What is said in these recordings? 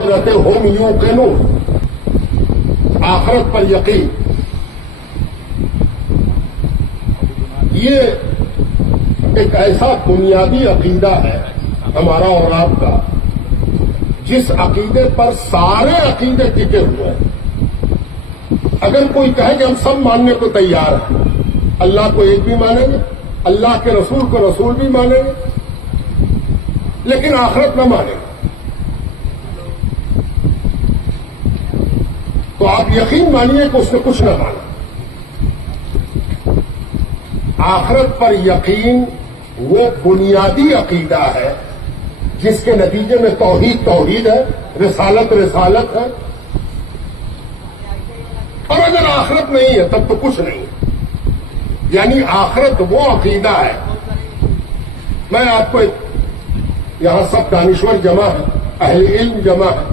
رہتے ہوم یوقنون، آخرت پر یقین، یہ ایک ایسا بنیادی عقیدہ ہے ہمارا اور آپ کا، جس عقیدے پر سارے عقیدے ٹکے ہوئے ہیں۔ اگر کوئی کہے کہ ہم سب ماننے کو تیار ہیں، اللہ کو ایک بھی مانیں گے، اللہ کے رسول کو رسول بھی مانیں گے، لیکن آخرت نہ مانیں گے، تو آپ یقین مانیے کہ اس نے کچھ نہ مانا۔ آخرت پر یقین وہ بنیادی عقیدہ ہے جس کے نتیجے میں توحید توحید ہے، رسالت رسالت ہے، اور اگر آخرت نہیں ہے تب تو کچھ نہیں ہے۔ یعنی آخرت وہ عقیدہ ہے۔ میں آپ کو یہاں سب دانشور جمع ہے، اہل علم جمع ہے،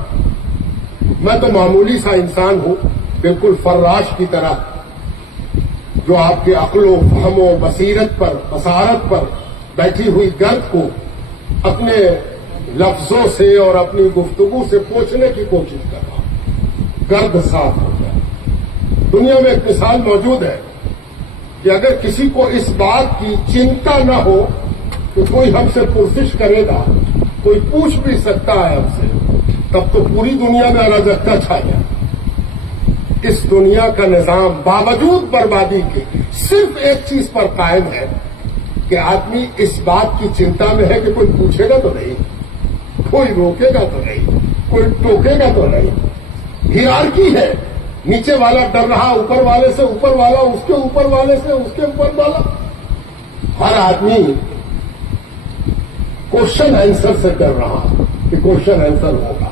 میں تو معمولی سا انسان ہوں، بالکل فراش کی طرح، جو آپ کے عقل و فہم و بصیرت پر بصارت پر بیٹھی ہوئی گرد کو اپنے لفظوں سے اور اپنی گفتگو سے پوچھنے کی کوشش کر رہا ہوں۔ گرد صاف ہو جائے۔ دنیا میں ایک مثال موجود ہے کہ اگر کسی کو اس بات کی چنتا نہ ہو کہ کوئی ہم سے پرسش کرے گا، کوئی پوچھ بھی سکتا ہے ہم سے، تب تو پوری دنیا میں اراجکتا چھا جائے۔ اس دنیا کا نظام باوجود بربادی کے صرف ایک چیز پر قائم ہے کہ آدمی اس بات کی چنتا میں ہے کہ کوئی پوچھے گا تو نہیں، کوئی روکے گا تو نہیں، کوئی ٹوکے گا تو نہیں۔ ہیرارکی ہے، نیچے والا ڈر رہا اوپر والے سے، اوپر والا اس کے اوپر والے سے، اس کے اوپر والا، ہر آدمی کوشچن آنسر سے ڈر رہا کہ کوشچن آنسر ہوگا،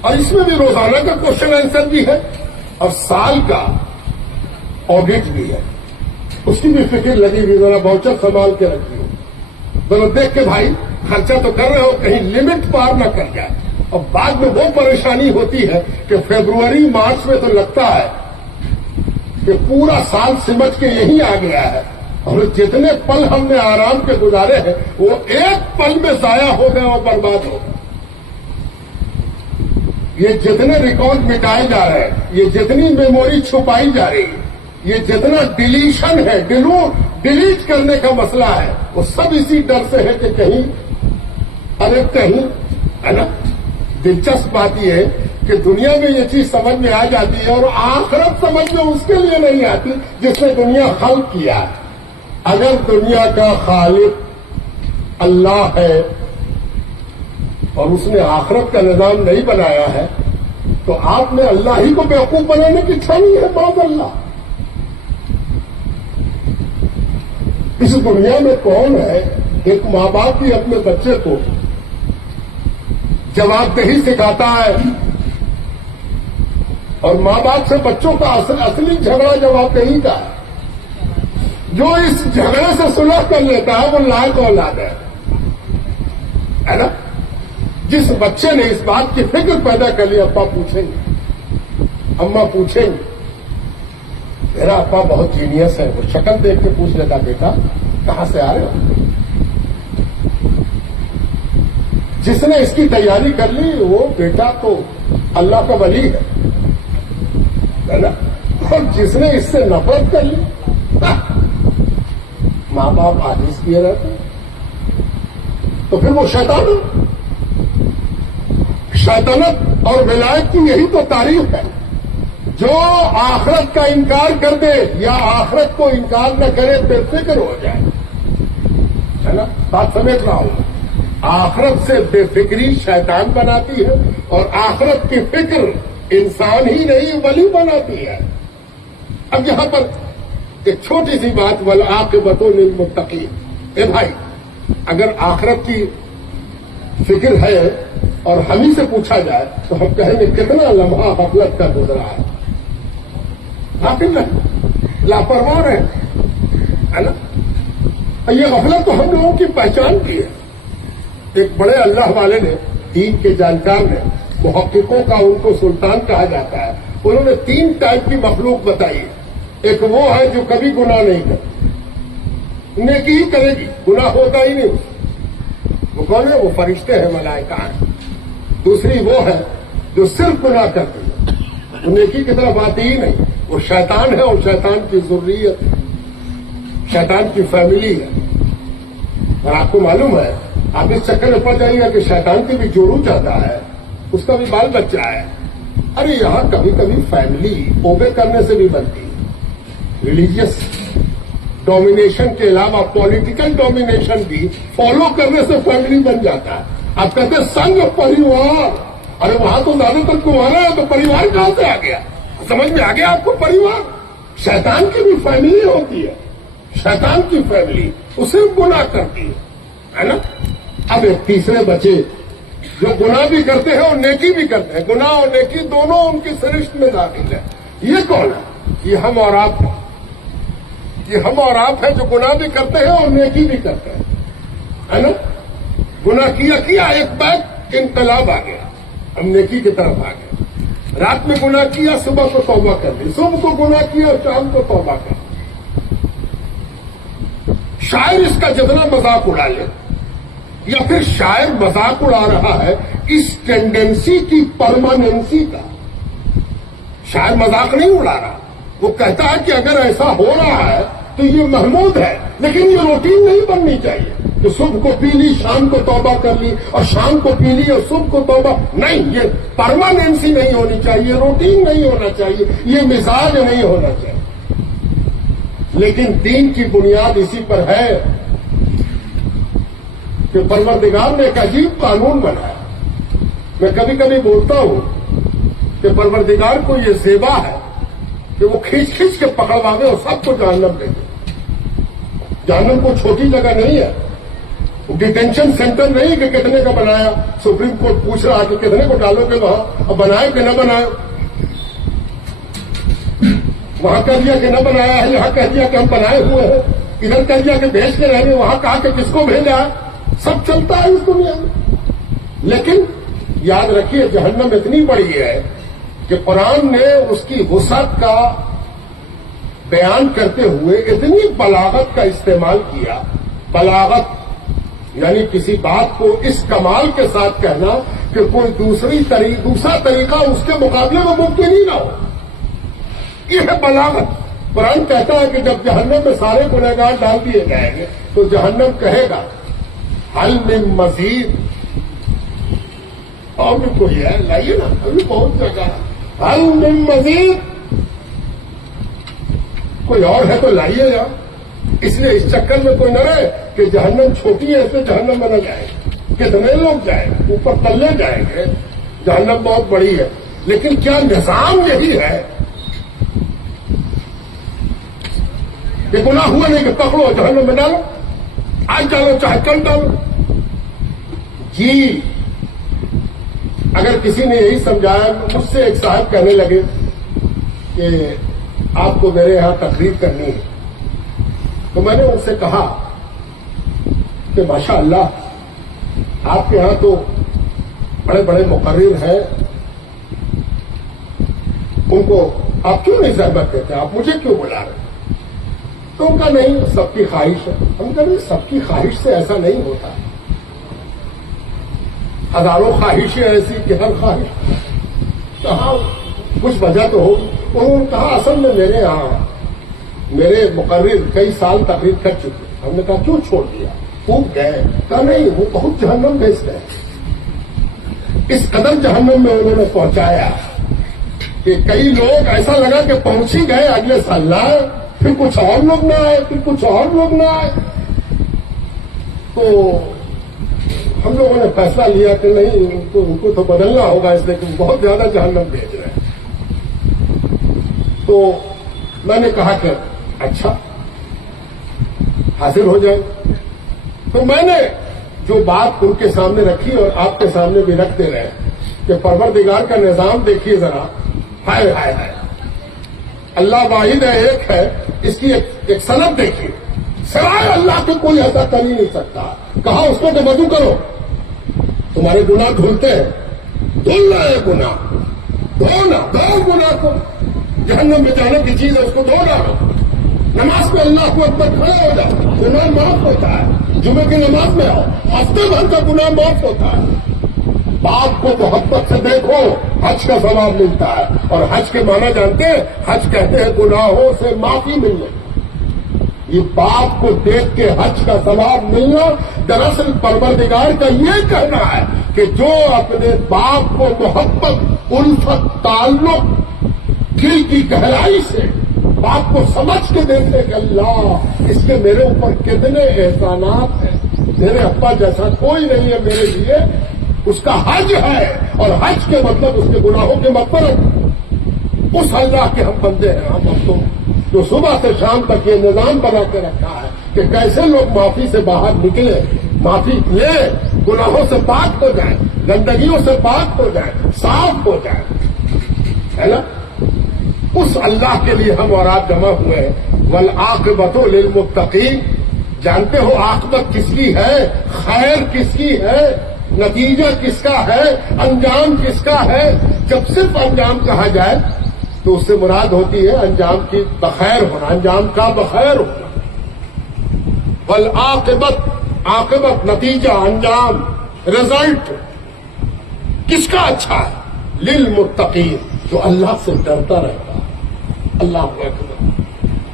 اور اس میں بھی روزانہ کا کوشچن آنسر بھی ہے اور سال کا آڈٹ بھی ہے، اس کی بھی فکر لگی ہوئی، ذرا باؤچر سنبھال کے رکھی ہو، ذرا دیکھ کے بھائی خرچہ تو کر رہے ہو، کہیں لمٹ پار نہ کر جائے۔ اور بعد میں وہ پریشانی ہوتی ہے کہ فروری مارچ میں تو لگتا ہے کہ پورا سال سمجھ کے یہی آ گیا ہے، اور جتنے پل ہم نے آرام کے گزارے ہیں وہ ایک پل میں ضائع ہو گئے اور برباد ہو گئے۔ یہ جتنے ریکارڈ مٹائے جا رہے ہیں، یہ جتنی میموری چھپائی جا رہی ہے، یہ جتنا ڈیلیشن ہے، ڈیلیٹ کرنے کا مسئلہ ہے، وہ سب اسی ڈر سے ہے کہ کہیں ہے نا۔ دلچسپ بات یہ ہے کہ دنیا میں یہ چیز سمجھ میں آ جاتی ہے اور آخرت سمجھ میں اس کے لیے نہیں آتی جس نے دنیا خلق کیا ہے۔ اگر دنیا کا خالق اللہ ہے اور اس نے آخرت کا نظام نہیں بنایا ہے تو آپ نے اللہ ہی کو بیوقوف بنانے کی ٹھانی ہے، معاذ اللہ۔ اس دنیا میں کون ہے، ایک ماں باپ بھی اپنے بچے کو جواب دہی سکھاتا ہے، اور ماں باپ سے بچوں کا اصلی جھگڑا جواب دہی کا ہے۔ جو اس جھگڑے سے صلح کر لیتا ہے وہ لائق اولاد ہے نا۔ جس بچے نے اس بات کی فکر پیدا کر لی، ابا پوچھیں گے، اماں پوچھیں گے، میرا ابا بہت جینیس ہے، وہ شکل دیکھ کے پوچھ لیتا، بیٹا کہاں سے آ رہے ہو؟ جس نے اس کی تیاری کر لی وہ بیٹا تو اللہ کا ولی ہے نا، اور جس نے اس سے نفرت کر لی، ماں باپ عاجز کیے رہتے تو پھر وہ شیطان ہے۔ شیطنت اور ولایت کی یہی تو تعریف ہے۔ جو آخرت کا انکار کر دے یا آخرت کو انکار نہ کرے بے فکر ہو جائے، ہے نا، بات سمجھ رہا ہوں۔ آخرت سے بے فکری شیطان بناتی ہے، اور آخرت کی فکر انسان ہی نہیں ولی بناتی ہے۔ اب یہاں پر ایک چھوٹی سی بات، والعاقبۃ للمتقین۔ اے بھائی، اگر آخرت کی فکر ہے اور ہم ہی سے پوچھا جائے تو ہم کہیں گے کتنا لمحہ غفلت کا گزرا ہے، غافل نہیں، لاپرواہ ہے نا۔ یہ غفلت تو ہم لوگوں کی پہچان کی ہے۔ ایک بڑے اللہ والے نے، دین کے جانکار نے، محققوں کا ان کو سلطان کہا جاتا ہے، انہوں نے 3 ٹائپ کی مخلوق بتائی ہے۔ ایک وہ ہے جو کبھی گناہ نہیں کرتی، نیکی ہی کرے گی، گناہ ہوگا ہی نہیں۔ وہ کون ہے؟ وہ فرشتے ہیں، ملائکہ ہیں۔ دوسری وہ ہے جو صرف گناہ کرتی ہے، وہ نیکی کی طرف آتی ہی نہیں، وہ شیطان ہے اور شیطان کی ذریت ہے، شیطان کی فیملی ہے۔ اور آپ کو معلوم ہے، آپ اس چکر میں پڑ جائیے گا کہ شیطان کی بھی جوڑو چاہتا ہے، اس کا بھی بال بچہ ہے۔ ارے یہاں کبھی کبھی فیملی اوبے کرنے سے بھی بنتی ہے، ریلیجیس ڈومینیشن کے علاوہ پولیٹیکل ڈومینیشن بھی فالو کرنے سے فیملی بن جاتا ہے۔ آپ کہتے ہیں سنگ پریوار، ارے وہاں تو زیادہ تر تمہارا ہے، تو پریوار کہاں سے آ گیا؟ سمجھ میں آ گیا آپ کو؟ پریوار شیطان کی بھی فیملی ہوتی ہے، شیطان کی فیملی وہ صرف گناہ کرتی ہے نا۔ اب ایک تیسرے بچے جو گناہ بھی کرتے ہیں اور نیکی بھی کرتے ہیں، گناہ اور نیکی دونوں ان کی سرشت میں داخل ہے۔ یہ کون ہے؟ یہ ہم اور آپ ہیں، یہ ہم اور آپ ہیں جو گناہ بھی کرتے ہیں اور نیکی بھی کرتے ہیں، ہے نا۔ گناہ کیا ایک بات انقلاب آ گیا، ہم نیکی کی طرف آ گئے۔ رات میں گناہ کیا، صبح کو توبہ کر لی، صبح کو گناہ کیا اور شام کو توبہ کر لی۔ شاعر اس کا جتنا مذاق اڑا لے، یا پھر شاعر مذاق اڑا رہا ہے اس ٹینڈنسی کی پرماننسی کا۔ شاعر مذاق نہیں اڑا رہا، وہ کہتا ہے کہ اگر ایسا ہو رہا ہے تو یہ محمود ہے، لیکن یہ روٹین نہیں بننی چاہیے کہ صبح کو پی لی شام کو توبہ کر لی اور شام کو پی لی اور صبح کو توبہ۔ نہیں، یہ پرماننسی نہیں ہونی چاہیے، روٹین نہیں ہونا چاہیے، یہ مزاج نہیں ہونا چاہیے۔ لیکن دین کی بنیاد اسی پر ہے کہ پروردگار نے ایک عجیب قانون بنایا۔ میں کبھی کبھی بولتا ہوں کہ پروردگار کو یہ زیبا ہے کہ وہ کھینچ کھینچ کے پکڑوا دے اور سب کو جہنم دے دے۔ جہنم کو چھوٹی جگہ نہیں ہے، ڈیٹینشن سینٹر نہیں کہ کتنے کا بنایا، سپریم کورٹ پوچھ رہا کہ کتنے کو ڈالو گے وہاں، اب بنائے کہ نہ بنائے، وہاں کہہ دیا کہ نہ بنایا ہے، یہاں کہہ دیا کہ ہم بنائے ہوئے ہیں، ادھر کہہ دیا کہ بھیج کے رہیں گے، وہاں کہا کہ کس کو بھیجا ہے۔ سب چلتا ہے اس دنیا میں، لیکن یاد رکھیے جہنم اتنی بڑی ہے کہ قرآن نے اس کی وسعت کا بیان کرتے ہوئے اتنی بلاغت کا استعمال کیا۔ بلاغت یعنی کسی بات کو اس کمال کے ساتھ کہنا کہ کوئی دوسرا طریقہ اس کے مقابلے میں ممکن ہی نہ ہو، یہ ہے بلاغت۔ قرآن کہتا ہے کہ جب جہنم میں سارے گنہگار ڈال دیے جائیں گے تو جہنم کہے گا حل من مزید، اور بھی کوئی ہے لائیے نا، ابھی بہت جگہ حل من مزید، کوئی اور ہے تو لائیے گا۔ اس لیے اس چکر میں کوئی نہ رہے کہ جہنم چھوٹی ہے اس لیے جہنم میں نہ جائے، کتنے لوگ جائیں گے، اوپر تلے جائیں گے، جہنم بہت بڑی ہے۔ لیکن کیا نظام یہی ہے کہ گناہ ہوا نہیں کہ پکڑو جہنم میں ڈالو، آج ڈالو چاہے کل ڈالو؟ جی اگر کسی نے یہی سمجھایا، مجھ سے ایک صاحب کہنے لگے کہ آپ کو میرے یہاں تقریر کرنی ہے، تو میں نے ان سے کہا کہ ماشاء اللہ آپ کے یہاں تو بڑے بڑے مقرر ہیں، ان کو آپ کیوں نہیں زحمت دیتے، آپ مجھے کیوں بلا رہے ہیں؟ تو ان کا نہیں، سب کی خواہش ہے۔ ہم کہتے ہیں سب کی خواہش سے ایسا نہیں ہوتا، ہزاروں خواہشیں ایسی کہ ہر خواہش کہاں کچھ وجہ تو ہوگی۔ انہوں نے کہا اصل میں میرے یہاں میرے مقرر کئی سال تقریر کر چکے۔ ہم نے کہا کیوں چھوڑ دیا، خوب گئے؟ کہا نہیں، وہ بہت جہنم بھیج گئے، اس قدر جہنم میں انہوں نے پہنچایا کہ کئی لوگ ایسا لگا کہ پہنچ ہی گئے، اگلے سال نہ آئے، پھر کچھ اور لوگ نہ آئے، پھر کچھ اور لوگ نہ آئے۔ تو ہم لوگوں نے فیصلہ لیا کہ نہیں، ان کو تو بدلنا ہوگا، اس لیے کہ بہت زیادہ جہنم بھیج رہے ہیں۔ تو میں نے کہا کہ اچھا حاضر ہو جائے۔ تو میں نے جو بات ان کے سامنے رکھی اور آپ کے سامنے بھی رکھ دے رہے ہیں کہ پروردگار کا نظام دیکھیے ذرا، ہائے ہائے ہائے، اللہ واحد ہے، ایک ہے، اس کی ایک سند دیکھیے، سوائے اللہ کے کوئی ایسا کر ہی نہیں سکتا۔ کہا اس کو کہ وضو کرو، تمہارے گناہ دھلتے ہیں، دھل رہے ہیں گناہ، دھونا، دھو گناہ کو، جہنم میں جانے کی چیز ہے اس کو دھو ڈالو۔ نماز میں اللہ کو اکبر کھڑے ہو جاؤ، گناہ معاف ہوتا ہے۔ جمعے کی نماز میں آؤ، ہفتے بھر کا گناہ معاف ہوتا ہے۔ باپ کو محبت سے دیکھو، حج کا ثواب ملتا ہے. اور حج کے معنی جانتے ہیں؟ حج کہتے ہیں گناہوں سے معافی ملنے. یہ باپ کو دیکھ کے حج کا ثواب ملنا، دراصل پروردگار کا یہ کہنا ہے کہ جو اپنے باپ کو محبت، الفت، تعلق، دل کی گہرائی سے باپ کو سمجھ کے دیکھتے کہ اللہ اس کے میرے اوپر کتنے احسانات ہیں، میرے ابا جیسا کوئی نہیں ہے میرے لیے، اس کا حج ہے. اور حج کے مطلب اس کے گناہوں کے مغفرت. اس اللہ کے ہم بندے ہیں، ہم اب تو جو صبح سے شام تک یہ نظام بنا کے رکھا ہے کہ کیسے لوگ معافی سے باہر نکلے، معافی لے، گناہوں سے پاک ہو جائیں، گندگیوں سے پاک ہو جائیں، صاف ہو جائیں، ہے نا؟ اس اللہ کے لیے ہم اور آپ جمع ہوئے ہیں. والعاقبۃ للمتقین. جانتے ہو عاقبت کس کی ہے؟ خیر کس کی ہے؟ نتیجہ کس کا ہے؟ انجام کس کا ہے؟ جب صرف انجام کہا جائے تو اس سے مراد ہوتی ہے انجام کی بخیر ہونا، انجام کا بخیر ہونا. والعاقبت، عاقبت نتیجہ، انجام، رزلٹ کس کا اچھا ہے؟ للمتقین، جو اللہ سے ڈرتا رہتا ہے. اللہ اکبر،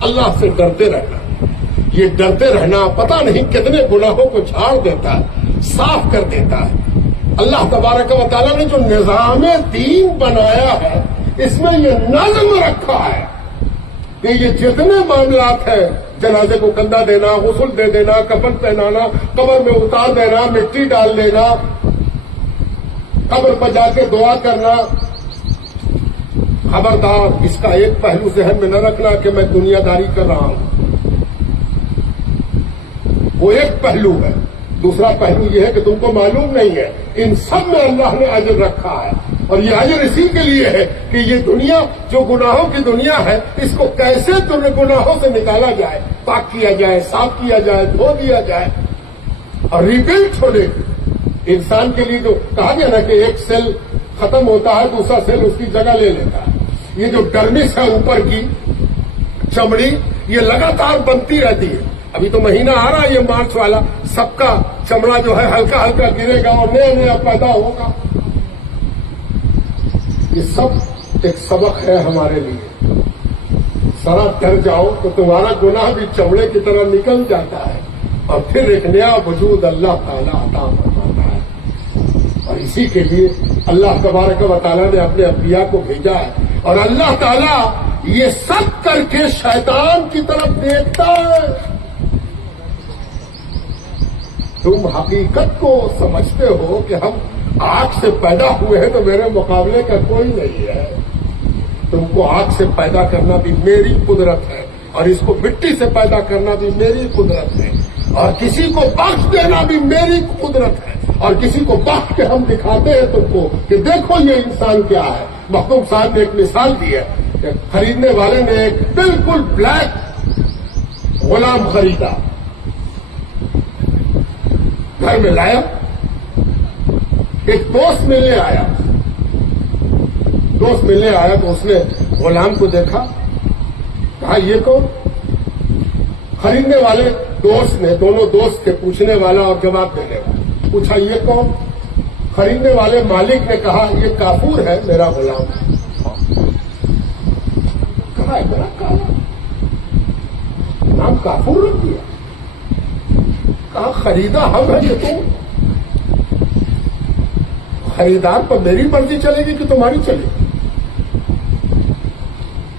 اللہ سے ڈرتے رہنا. یہ ڈرتے رہنا پتہ نہیں کتنے گناہوں کو جھاڑ دیتا ہے، صاف کر دیتا ہے. اللہ تبارک و تعالیٰ نے جو نظام دین بنایا ہے اس میں یہ نظم رکھا ہے کہ یہ جتنے معاملات ہیں، جنازے کو کندھا دینا، غسل دے دینا، کفن پہنانا، قبر میں اتار دینا، مٹی ڈال دینا، قبر پر جا کے دعا کرنا. خبردار اس کا ایک پہلو ذہن میں نہ رکھنا کہ میں دنیا داری کر رہا ہوں، وہ ایک پہلو ہے. دوسرا پہلو یہ ہے کہ تم کو معلوم نہیں ہے ان سب میں اللہ نے اجر رکھا ہے. اور یہ اجر اسی کے لیے ہے کہ یہ دنیا جو گناہوں کی دنیا ہے اس کو کیسے گناہوں سے نکالا جائے، پاک کیا جائے، صاف کیا جائے، دھو دیا جائے اور ریبلڈ ہونے. انسان کے لیے جو کہا گیا نا کہ ایک سیل ختم ہوتا ہے دوسرا سیل اس کی جگہ لے لیتا ہے. یہ جو ڈرمس ہے اوپر کی چمڑی، یہ لگاتار بنتی رہتی ہے. ابھی تو مہینہ آ رہا ہے یہ مارچ والا، سب کا چمڑا جو ہے ہلکا ہلکا گرے گا اور نیا نیا پیدا ہوگا. یہ سب ایک سبق ہے ہمارے لیے. ذرا ڈر جاؤ تو تمہارا گناہ بھی چمڑے کی طرح نکل جاتا ہے اور پھر ایک نیا وجود اللہ تعالیٰ عطا فرماتا ہے. اور اسی کے لیے اللہ تبارک و تعالیٰ نے اپنے انبیاء کو بھیجا ہے. اور اللہ تعالیٰ یہ سب کر کے شیطان کی طرف دیکھتا ہے. تم حقیقت کو سمجھتے ہو کہ ہم آگ سے پیدا ہوئے ہیں تو میرے مقابلے کا کوئی نہیں ہے. تم کو آگ سے پیدا کرنا بھی میری قدرت ہے اور اس کو مٹی سے پیدا کرنا بھی میری قدرت ہے اور کسی کو بخش دینا بھی میری قدرت ہے. اور کسی کو بخش کے ہم دکھاتے ہیں تم کو کہ دیکھو یہ انسان کیا ہے. مخدوم صاحب نے ایک مثال دی ہے کہ خریدنے والے نے ایک بالکل بلیک غلام خریدا، گھر میں لایا، ایک دوست ملنے آیا. دوست ملنے آیا تو اس نے غلام کو دیکھا، کہا یہ کون؟ خریدنے والے دوست نے، دونوں دوست کے پوچھنے والا اور جواب دینے والا، پوچھا یہ کون؟ خریدنے والے مالک نے کہا یہ کافور ہے، میرا غلام ہے. کہا ہے میرا کالا نام کافور رکھ دیا. کہا خریدا ہم ہے کہ تم؟ خریدار پر میری مرضی چلے گی کہ تمہاری چلے گی؟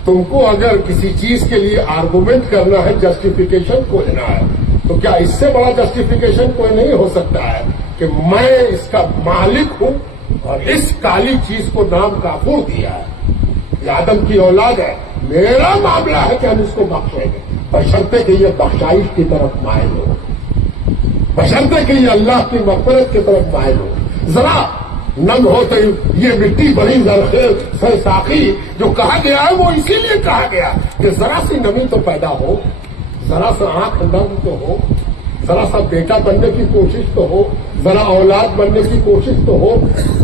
تم کو اگر کسی چیز کے لیے آرگومنٹ کرنا ہے، جسٹیفیکیشن کھوجنا ہے، تو کیا اس سے بڑا جسٹیفیکیشن کوئی نہیں ہو سکتا ہے کہ میں اس کا مالک ہوں اور اس کالی چیز کو نام کافور دیا ہے، یہ آدم کی اولاد ہے، میرا معاملہ ہے کہ ہم اس کو بخشیں گے بشرطے کہ یہ بخشائش کی طرف مائل ہو، بشرطے کہ یہ اللہ کی مغفرت کی طرف مائل ہو. ذرا نم ہو تو یہ مٹی بڑی زرخیز ساقی جو کہا گیا ہے وہ اسی لیے کہا گیا کہ ذرا سی نمی تو پیدا ہو، ذرا سا آنکھ نم تو ہو، ذرا سا بیٹا بننے کی کوشش تو ہو، ذرا اولاد بننے کی کوشش تو ہو،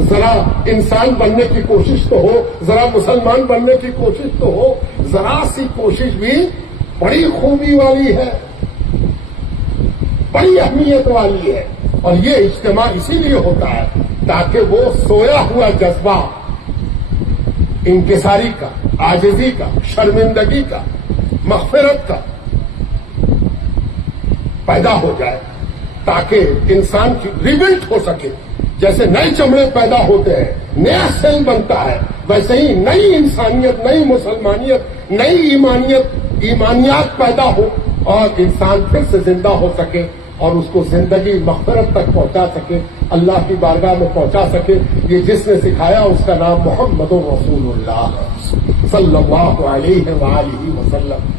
ذرا انسان بننے کی کوشش تو ہو، ذرا مسلمان بننے کی کوشش تو ہو. ذرا سی کوشش بھی بڑی خوبی والی ہے، بڑی اہمیت والی ہے. اور یہ اجتماع اسی لیے ہوتا ہے تاکہ وہ سویا ہوا جذبہ انکساری کا، عاجزی کا، شرمندگی کا، مغفرت کا پیدا ہو جائے، تاکہ انسان کی ریبلٹ ہو سکے. جیسے نئے چمڑے پیدا ہوتے ہیں، نیا سیل بنتا ہے، ویسے ہی نئی انسانیت، نئی مسلمانیت، نئی ایمانیات پیدا ہو اور انسان پھر سے زندہ ہو سکے اور اس کو زندگی مغفرت تک پہنچا سکے، اللہ کی بارگاہ میں پہنچا سکے. یہ جس نے سکھایا اس کا نام محمد رسول اللہ صلی اللہ علیہ وآلہ وسلم.